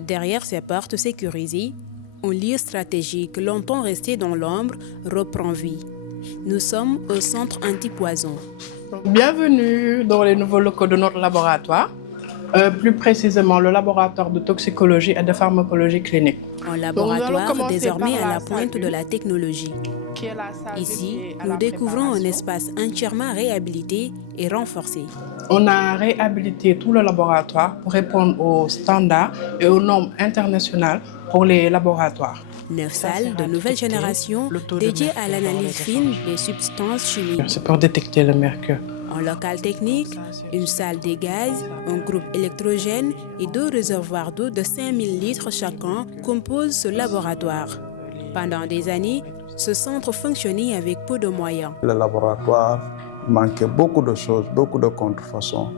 Derrière ces portes sécurisées, un lieu stratégique longtemps resté dans l'ombre reprend vie. Nous sommes au centre antipoison. Bienvenue dans les nouveaux locaux de notre laboratoire, plus précisément le laboratoire de toxicologie et de pharmacologie clinique. Un laboratoire désormais à la pointe de la technologie. Ici, nous découvrons un espace entièrement réhabilité et renforcé. On a réhabilité tout le laboratoire pour répondre aux standards et aux normes internationales pour les laboratoires. 9 salles de nouvelle génération dédiées à l'analyse fine des substances chimiques. C'est pour détecter le mercure. Un local technique, une salle des gaz, un groupe électrogène et 2 réservoirs d'eau de 5000 litres chacun composent ce laboratoire. Pendant des années, ce centre fonctionnait avec peu de moyens. Le laboratoire manquait beaucoup de choses, beaucoup de contrefaçons,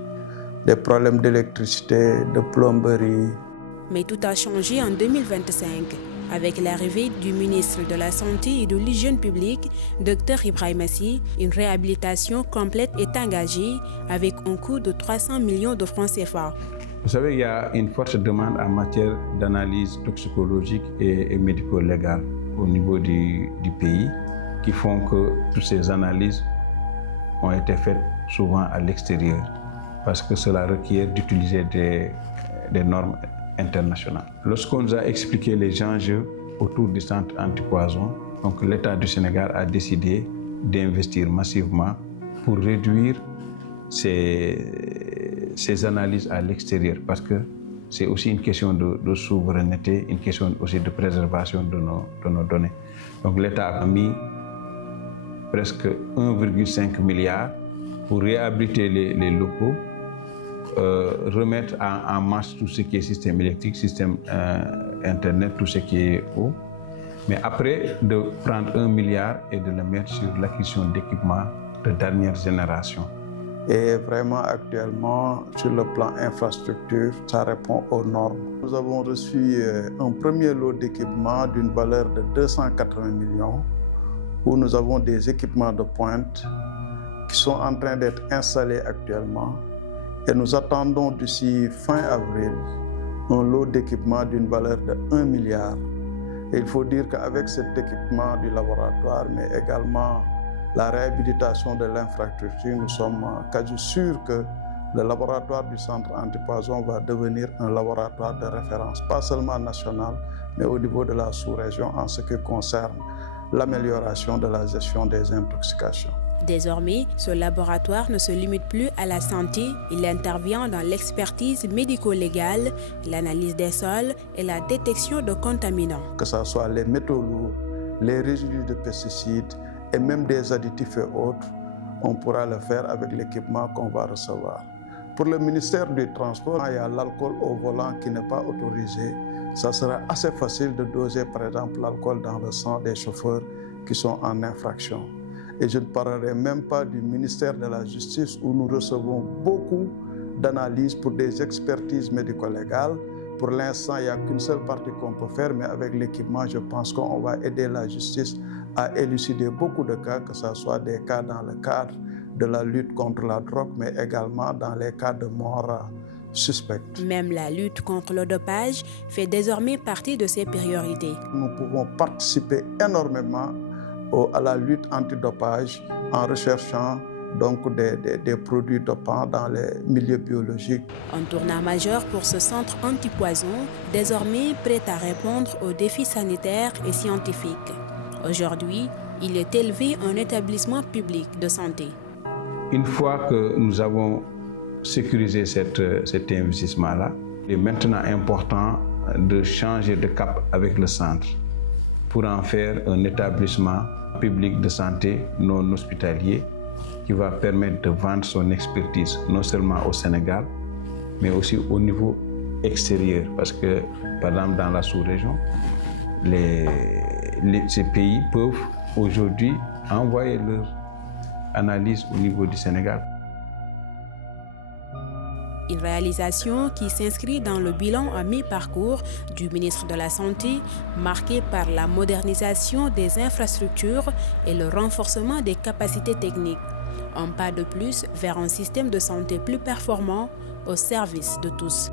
des problèmes d'électricité, de plomberie. Mais tout a changé en 2025. Avec l'arrivée du ministre de la Santé et de l'Hygiène publique, Dr Ibrahima Sy, une réhabilitation complète est engagée avec un coût de 300 millions de francs CFA. Vous savez, il y a une forte demande en matière d'analyse toxicologique et médico-légale au niveau du pays qui font que toutes ces analyses ont été faites souvent à l'extérieur parce que cela requiert d'utiliser des normes internationales. Lorsqu'on nous a expliqué les enjeux autour du centre antipoison, donc l'État du Sénégal a décidé d'investir massivement pour réduire ces analyses à l'extérieur parce que c'est aussi une question de souveraineté, une question aussi de préservation de nos données. Donc l'État a mis presque 1,5 milliard pour réhabiliter les locaux, remettre en marche tout ce qui est système électrique, système internet, tout ce qui est eau. Mais après, de prendre 1 milliard et de le mettre sur l'acquisition d'équipements de dernière génération. Et vraiment, actuellement, sur le plan infrastructure, ça répond aux normes. Nous avons reçu un premier lot d'équipements d'une valeur de 280 millions, où nous avons des équipements de pointe qui sont en train d'être installés actuellement. Et nous attendons d'ici fin avril un lot d'équipements d'une valeur de 1 milliard. Et il faut dire qu'avec cet équipement du laboratoire, mais également la réhabilitation de l'infrastructure, nous sommes quasi sûrs que le laboratoire du centre antipoison va devenir un laboratoire de référence, pas seulement national, mais au niveau de la sous-région en ce qui concerne l'amélioration de la gestion des intoxications. Désormais, ce laboratoire ne se limite plus à la santé, il intervient dans l'expertise médico-légale, l'analyse des sols et la détection de contaminants. Que ce soit les métaux lourds, les résidus de pesticides et même des additifs et autres, on pourra le faire avec l'équipement qu'on va recevoir. Pour le ministère du Transport, il y a l'alcool au volant qui n'est pas autorisé. Ça sera assez facile de doser par exemple l'alcool dans le sang des chauffeurs qui sont en infraction. Et je ne parlerai même pas du ministère de la Justice où nous recevons beaucoup d'analyses pour des expertises médico-légales. Pour l'instant, il n'y a qu'une seule partie qu'on peut faire, mais avec l'équipement, je pense qu'on va aider la justice à élucider beaucoup de cas, que ce soit des cas dans le cadre de la lutte contre la drogue, mais également dans les cas de mort suspecte. Même la lutte contre le dopage fait désormais partie de ses priorités. Nous pouvons participer énormément à la lutte antidopage en recherchant donc des produits dopants dans les milieux biologiques. Un tournant majeur pour ce centre antipoison, désormais prêt à répondre aux défis sanitaires et scientifiques. Aujourd'hui, il est élevé en établissement public de santé. Une fois que nous avons sécurisé cet investissement-là, il est maintenant important de changer de cap avec le centre pour en faire un établissement public de santé non hospitalier qui va permettre de vendre son expertise non seulement au Sénégal, mais aussi au niveau extérieur. Parce que, par exemple, dans la sous-région, ces pays peuvent aujourd'hui envoyer leur analyse au niveau du Sénégal. Une réalisation qui s'inscrit dans le bilan à mi-parcours du ministre de la Santé, marqué par la modernisation des infrastructures et le renforcement des capacités techniques. Un pas de plus vers un système de santé plus performant au service de tous.